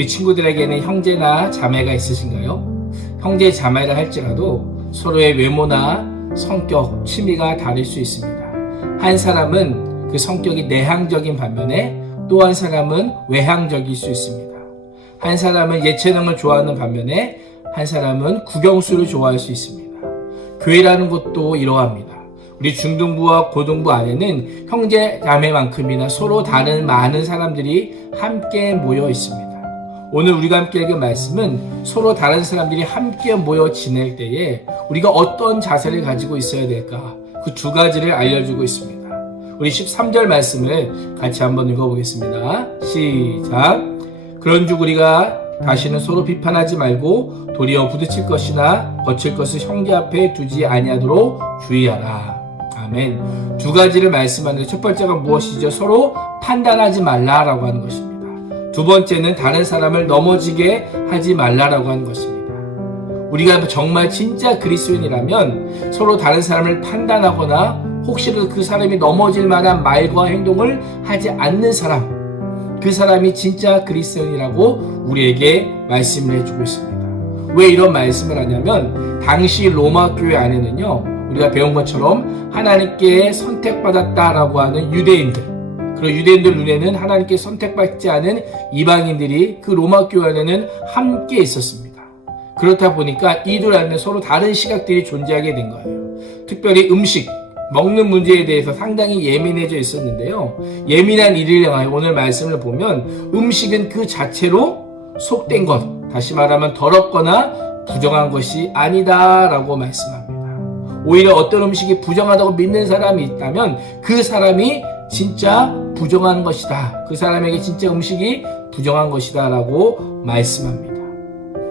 우리 친구들에게는 형제나 자매가 있으신가요? 형제 자매를 할지라도 서로의 외모나 성격, 취미가 다를 수 있습니다. 한 사람은 그 성격이 내향적인 반면에 또 한 사람은 외향적일 수 있습니다. 한 사람은 예체능을 좋아하는 반면에 한 사람은 국영수를 좋아할 수 있습니다. 교회라는 것도 이러합니다. 우리 중등부와 고등부 안에는 형제 자매만큼이나 서로 다른 많은 사람들이 함께 모여 있습니다. 오늘 우리가 함께 읽은 말씀은 서로 다른 사람들이 함께 모여 지낼 때에 우리가 어떤 자세를 가지고 있어야 될까? 그 두 가지를 알려주고 있습니다. 우리 13절 말씀을 같이 한번 읽어보겠습니다. 시작. 그런즉 우리가 다시는 서로 비판하지 말고 도리어 부딪힐 것이나 거칠 것을 형제 앞에 두지 아니하도록 주의하라. 아멘. 두 가지를 말씀하는데 첫 번째가 무엇이죠? 서로 판단하지 말라라고 하는 것입니다. 두 번째는 다른 사람을 넘어지게 하지 말라라고 하는 것입니다. 우리가 정말 진짜 그리스도인이라면 서로 다른 사람을 판단하거나 혹시라도 그 사람이 넘어질 만한 말과 행동을 하지 않는 사람, 그 사람이 진짜 그리스도인이라고 우리에게 말씀을 해주고 있습니다. 왜 이런 말씀을 하냐면 당시 로마 교회 안에는요 우리가 배운 것처럼 하나님께 선택받았다라고 하는 유대인들 그리고 유대인들 눈에는 하나님께 선택받지 않은 이방인들이 그 로마 교회 안에는 함께 있었습니다. 그렇다 보니까 이들 안에 서로 다른 시각들이 존재하게 된 거예요. 특별히 음식, 먹는 문제에 대해서 상당히 예민해져 있었는데요. 예민한 이를 향하여 오늘 말씀을 보면 음식은 그 자체로 속된 것, 다시 말하면 더럽거나 부정한 것이 아니다라고 말씀합니다. 오히려 어떤 음식이 부정하다고 믿는 사람이 있다면 그 사람이 진짜 부정한 것이다. 그 사람에게 진짜 음식이 부정한 것이다라고 말씀합니다.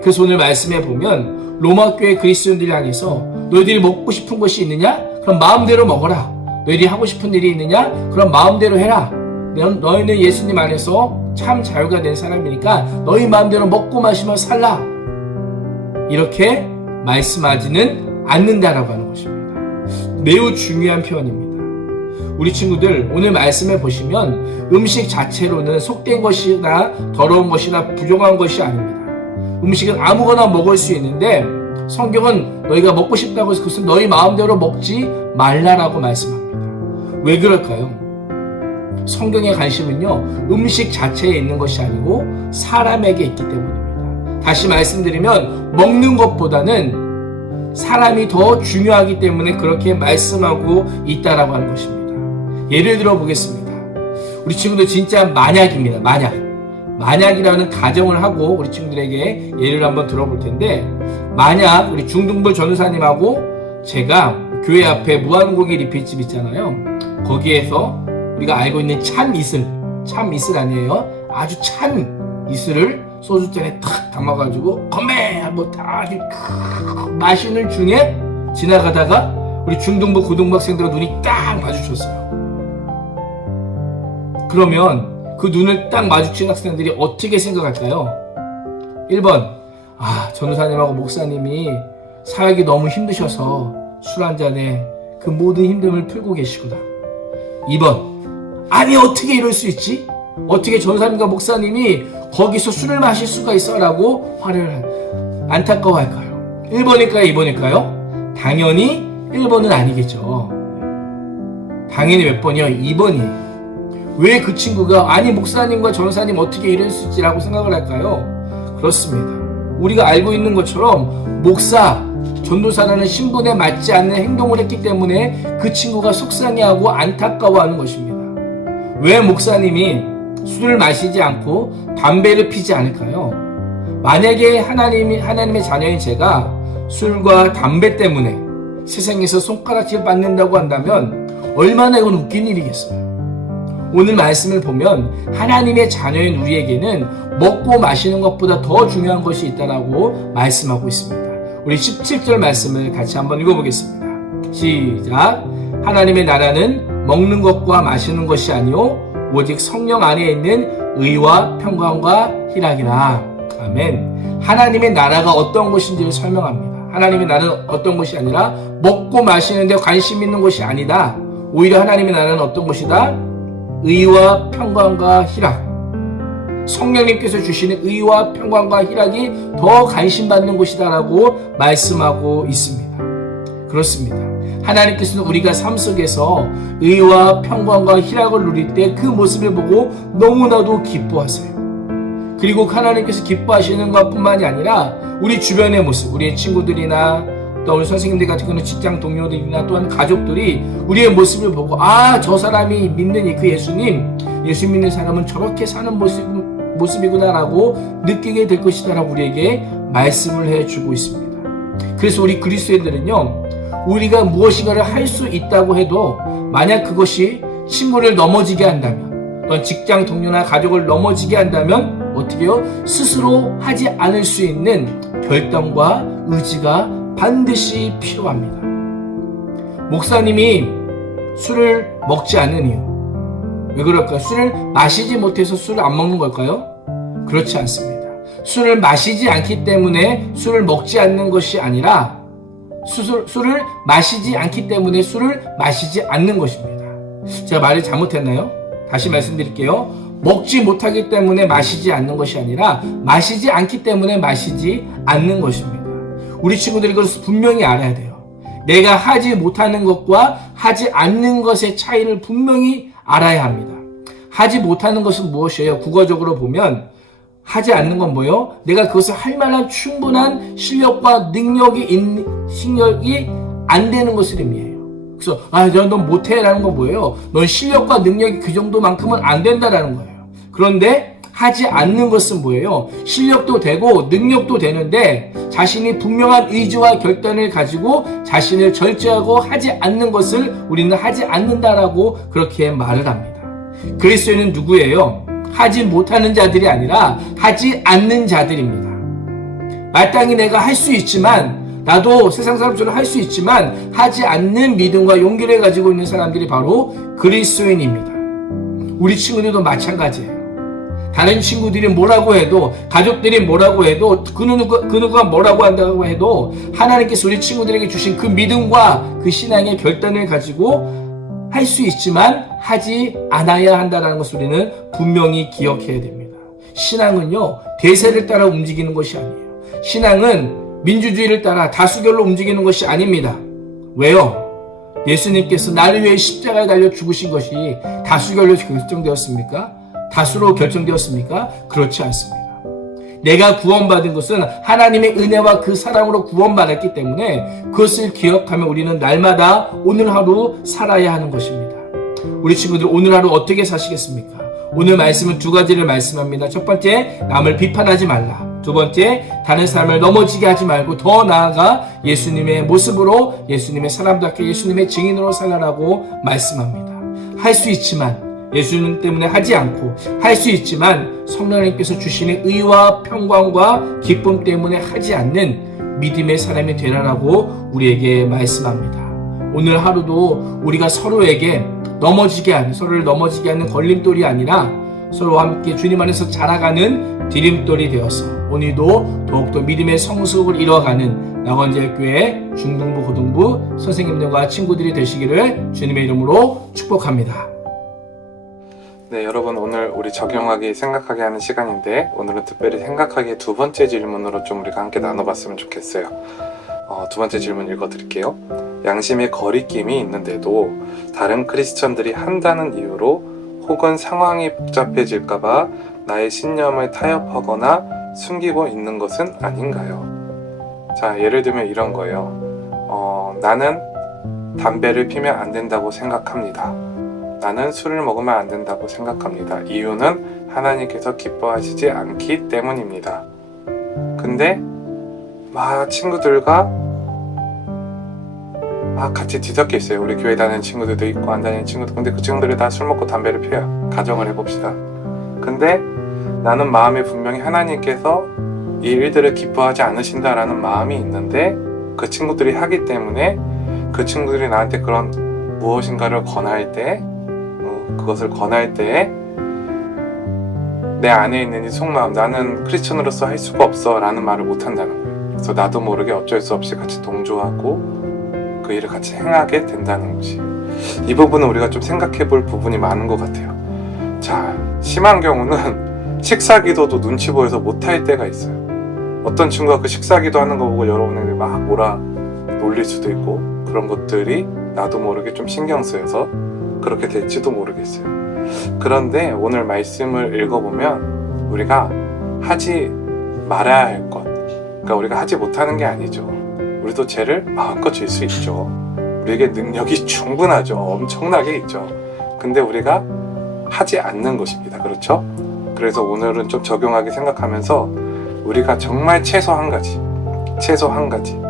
그래서 오늘 말씀해 보면 로마 교회 그리스도인들이 향해서 너희들이 먹고 싶은 것이 있느냐? 그럼 마음대로 먹어라. 너희들이 하고 싶은 일이 있느냐? 그럼 마음대로 해라. 너- 너희는 예수님 안에서 참 자유가 된 사람이니까 너희 마음대로 먹고 마시며 살라. 이렇게 말씀하지는 않는다라고 하는 것입니다. 매우 중요한 표현입니다. 우리 친구들 오늘 말씀해 보시면 음식 자체로는 속된 것이나 더러운 것이나 부정한 것이 아닙니다. 음식은 아무거나 먹을 수 있는데 성경은 너희가 먹고 싶다고 해서 그것은 너희 마음대로 먹지 말라라고 말씀합니다. 왜 그럴까요? 성경의 관심은요, 음식 자체에 있는 것이 아니고 사람에게 있기 때문입니다. 다시 말씀드리면, 먹는 것보다는 사람이 더 중요하기 때문에 그렇게 말씀하고 있다라고 하는 것입니다. 예를 들어 보겠습니다. 우리 친구들 진짜 만약입니다. 만약. 만약이라는 가정을 하고 우리 친구들에게 예를 한번 들어볼 텐데, 만약 우리 중등부 전우사님하고 제가 교회 앞에 무한고기 리필집 있잖아요. 거기에서 우리가 알고 있는 참 이슬, 참 이슬 아니에요? 아주 찬 이슬을 소주잔에 탁 담아가지고 건배 다 아주 크- 마시는 중에 지나가다가 우리 중등부 고등부 학생들 눈이 딱 마주쳤어요. 그러면 그 눈을 딱 마주친 학생들이 어떻게 생각할까요? 1번, 아, 전우사님하고 목사님이 사역이 너무 힘드셔서 술 한 잔에 그 모든 힘듦을 풀고 계시구나. 2번, 아니, 어떻게 이럴 수 있지? 어떻게 전사님과 목사님이 거기서 술을 마실 수가 있어? 라고 화를 안타까워할까요? 1번일까요? 2번일까요? 당연히 1번은 아니겠죠. 당연히 몇 번이요? 2번이에요. 왜 그 친구가 아니 목사님과 전사님 어떻게 이럴 수 있지라고 생각을 할까요? 그렇습니다. 우리가 알고 있는 것처럼 목사, 전도사라는 신분에 맞지 않는 행동을 했기 때문에 그 친구가 속상해하고 안타까워하는 것입니다. 왜 목사님이 술을 마시지 않고 담배를 피지 않을까요? 만약에 하나님이 하나님의 자녀인 제가 술과 담배 때문에 세상에서 손가락질 받는다고 한다면 얼마나 이건 웃긴 일이겠어요. 오늘 말씀을 보면 하나님의 자녀인 우리에게는 먹고 마시는 것보다 더 중요한 것이 있다라고 말씀하고 있습니다. 우리 17절 말씀을 같이 한번 읽어보겠습니다. 시작. 하나님의 나라는 먹는 것과 마시는 것이 아니요 오직 성령 안에 있는 의와 평강과 희락이라. 아멘. 하나님의 나라가 어떤 것인지를 설명합니다. 하나님의 나라는 어떤 것이 아니라 먹고 마시는데 관심 있는 것이 아니다. 오히려 하나님의 나라는 어떤 것이다? 의와 평강과 희락. 성령님께서 주시는 의와 평강과 희락이 더 관심받는 곳이다라고 말씀하고 있습니다. 그렇습니다. 하나님께서는 우리가 삶 속에서 의와 평강과 희락을 누릴 때 그 모습을 보고 너무나도 기뻐하세요. 그리고 하나님께서 기뻐하시는 것뿐만이 아니라 우리 주변의 모습, 우리의 친구들이나 또 우리 선생님들 같은 경우는 직장 동료들이나 또한 가족들이 우리의 모습을 보고 아 저 사람이 믿는 이그 예수님 예수 믿는 사람은 저렇게 사는 모습, 모습이구나라고 느끼게 될 것이다라고 우리에게 말씀을 해주고 있습니다. 그래서 우리 그리스도인들은요 우리가 무엇인가를 할 수 있다고 해도 만약 그것이 친구를 넘어지게 한다면 또는 직장 동료나 가족을 넘어지게 한다면 어떻게요? 스스로 하지 않을 수 있는 결단과 의지가 반드시 필요합니다. 목사님이 술을 먹지 않는 이유. 왜 그럴까요? 술을 마시지 못해서 술을 안 먹는 걸까요? 그렇지 않습니다. 술을 마시지 않기 때문에 술을 먹지 않는 것이 아니라 술, 술을 마시지 않기 때문에 술을 마시지 않는 것입니다. 제가 말을 잘못했나요? 다시 말씀드릴게요. 먹지 못하기 때문에 마시지 않는 것이 아니라 마시지 않기 때문에 마시지 않는 것입니다. 우리 친구들이 그것을 분명히 알아야 돼요. 내가 하지 못하는 것과 하지 않는 것의 차이를 분명히 알아야 합니다. 하지 못하는 것은 무엇이에요? 국어적으로 보면 하지 않는 건 뭐예요? 내가 그것을 할 만한 충분한 실력과 능력이 있, 실력이 안 되는 것을 의미해요. 그래서 아, 넌 못해라는 건 뭐예요? 넌 실력과 능력이 그 정도만큼은 안 된다라는 거예요. 그런데 하지 않는 것은 뭐예요? 실력도 되고 능력도 되는데 자신이 분명한 의지와 결단을 가지고 자신을 절제하고 하지 않는 것을 우리는 하지 않는다라고 그렇게 말을 합니다. 그리스도인은 누구예요? 하지 못하는 자들이 아니라 하지 않는 자들입니다. 마땅히 내가 할 수 있지만 나도 세상 사람처럼 할 수 있지만 하지 않는 믿음과 용기를 가지고 있는 사람들이 바로 그리스도인입니다. 우리 친구들도 마찬가지예요. 다른 친구들이 뭐라고 해도 가족들이 뭐라고 해도 그 누가 그 누가 뭐라고 한다고 해도 하나님께서 우리 친구들에게 주신 그 믿음과 그 신앙의 결단을 가지고 할 수 있지만 하지 않아야 한다는 것을 우리는 분명히 기억해야 됩니다. 신앙은요 대세를 따라 움직이는 것이 아니에요. 신앙은 민주주의를 따라 다수결로 움직이는 것이 아닙니다. 왜요? 예수님께서 나를 위해 십자가에 달려 죽으신 것이 다수결로 결정되었습니까? 다수로 결정되었습니까? 그렇지 않습니다. 내가 구원받은 것은 하나님의 은혜와 그 사랑으로 구원받았기 때문에 그것을 기억하며 우리는 날마다 오늘 하루 살아야 하는 것입니다. 우리 친구들 오늘 하루 어떻게 사시겠습니까? 오늘 말씀은 두 가지를 말씀합니다. 첫 번째, 남을 비판하지 말라. 두 번째, 다른 사람을 넘어지게 하지 말고 더 나아가 예수님의 모습으로 예수님의 사람답게 예수님의 증인으로 살아라고 말씀합니다. 할 수 있지만 예수님 때문에 하지 않고 할 수 있지만 성령님께서 주시는 의와 평강과 기쁨 때문에 하지 않는 믿음의 사람이 되라라고 우리에게 말씀합니다. 오늘 하루도 우리가 서로에게 넘어지게 하는 서로를 넘어지게 하는 걸림돌이 아니라 서로 함께 주님 안에서 자라가는 디딤돌이 되어서 오늘도 더욱더 믿음의 성숙을 이뤄가는 나원제교회 중등부 고등부 선생님들과 친구들이 되시기를 주님의 이름으로 축복합니다. 네, 여러분 오늘 우리 적용하기 생각하게 하는 시간인데 오늘은 특별히 생각하기의 두 번째 질문으로 좀 우리가 함께 나눠봤으면 좋겠어요. 어, 두 번째 질문 읽어드릴게요. 양심의 거리낌이 있는데도 다른 크리스천들이 한다는 이유로 혹은 상황이 복잡해질까봐 나의 신념을 타협하거나 숨기고 있는 것은 아닌가요? 자, 예를 들면 이런 거예요. 어, 나는 담배를 피면 안 된다고 생각합니다. 나는 술을 먹으면 안 된다고 생각합니다. 이유는 하나님께서 기뻐하시지 않기 때문입니다. 근데 막 친구들과 막 같이 뒤섞여 있어요. 우리 교회 다니는 친구들도 있고 안 다니는 친구도. 근데 그 친구들이 다 술 먹고 담배를 피워요. 가정을 해봅시다. 근데 나는 마음에 분명히 하나님께서 이 일들을 기뻐하지 않으신다라는 마음이 있는데 그 친구들이 하기 때문에 그 친구들이 나한테 그런 무엇인가를 권할 때 어, 그것을 권할 때내 안에 있는 이 속마음 나는 크리스천으로서 할 수가 없어 라는 말을 못 한다는 거예요. 그래서 나도 모르게 어쩔 수 없이 같이 동조하고 그 일을 같이 행하게 된다는 것이 이 부분은 우리가 좀 생각해 볼 부분이 많은 것 같아요. 자 심한 경우는 식사 기도도 눈치 보여서 못할 때가 있어요. 어떤 친구가 그 식사 기도 하는 거 보고 여러분에게 막 뭐라 놀릴 수도 있고 그런 것들이 나도 모르게 좀 신경 쓰여서 그렇게 될지도 모르겠어요. 그런데 오늘 말씀을 읽어보면 우리가 하지 말아야 할 것, 그러니까 우리가 하지 못하는 게 아니죠. 우리도 죄를 마음껏 질 수 있죠. 우리에게 능력이 충분하죠. 엄청나게 있죠. 근데 우리가 하지 않는 것입니다. 그렇죠? 그래서 오늘은 좀 적용하게 생각하면서 우리가 정말 최소 한 가지, 최소 한 가지.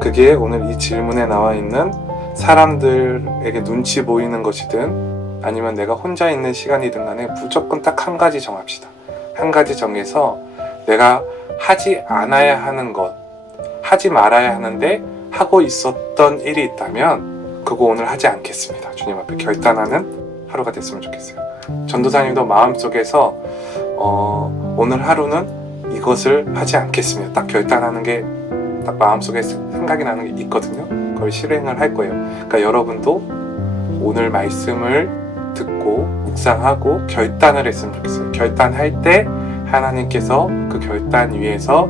그게 오늘 이 질문에 나와 있는 사람들에게 눈치 보이는 것이든 아니면 내가 혼자 있는 시간이든 간에 무조건 딱 한 가지 정합시다. 한 가지 정해서 내가 하지 않아야 하는 것, 하지 말아야 하는데 하고 있었던 일이 있다면 그거 오늘 하지 않겠습니다. 주님 앞에 결단하는 하루가 됐으면 좋겠어요. 전도사님도 마음속에서 어, 오늘 하루는 이것을 하지 않겠습니다. 딱 결단하는 게 딱 마음속에 생각이 나는 게 있거든요. 그걸 실행을 할 거예요. 그러니까 여러분도 오늘 말씀을 듣고 묵상하고 결단을 했으면 좋겠어요. 결단할 때 하나님께서 그 결단 위에서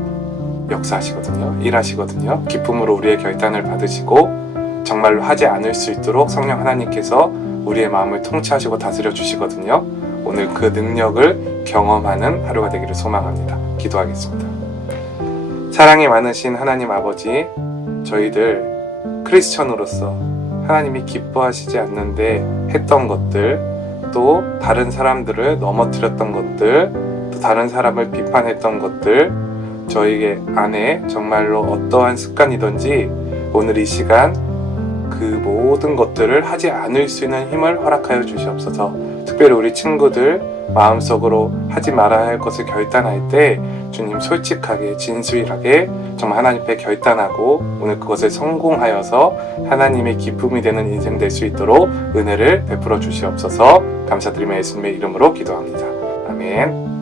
역사하시거든요. 일하시거든요. 기쁨으로 우리의 결단을 받으시고 정말로 하지 않을 수 있도록 성령 하나님께서 우리의 마음을 통치하시고 다스려 주시거든요. 오늘 그 능력을 경험하는 하루가 되기를 소망합니다. 기도하겠습니다. 사랑이 많으신 하나님 아버지, 저희들 크리스천으로서 하나님이 기뻐하시지 않는데 했던 것들, 또 다른 사람들을 넘어뜨렸던 것들, 또 다른 사람을 비판했던 것들, 저희 안에 정말로 어떠한 습관이든지 오늘 이 시간 그 모든 것들을 하지 않을 수 있는 힘을 허락하여 주시옵소서. 특별히 우리 친구들 마음속으로 하지 말아야 할 것을 결단할 때 주님 솔직하게 진수일하게 정말 하나님 앞에 결단하고 오늘 그것을 성공하여서 하나님의 기쁨이 되는 인생 될 수 있도록 은혜를 베풀어 주시옵소서 감사드리며 예수님의 이름으로 기도합니다. 아멘.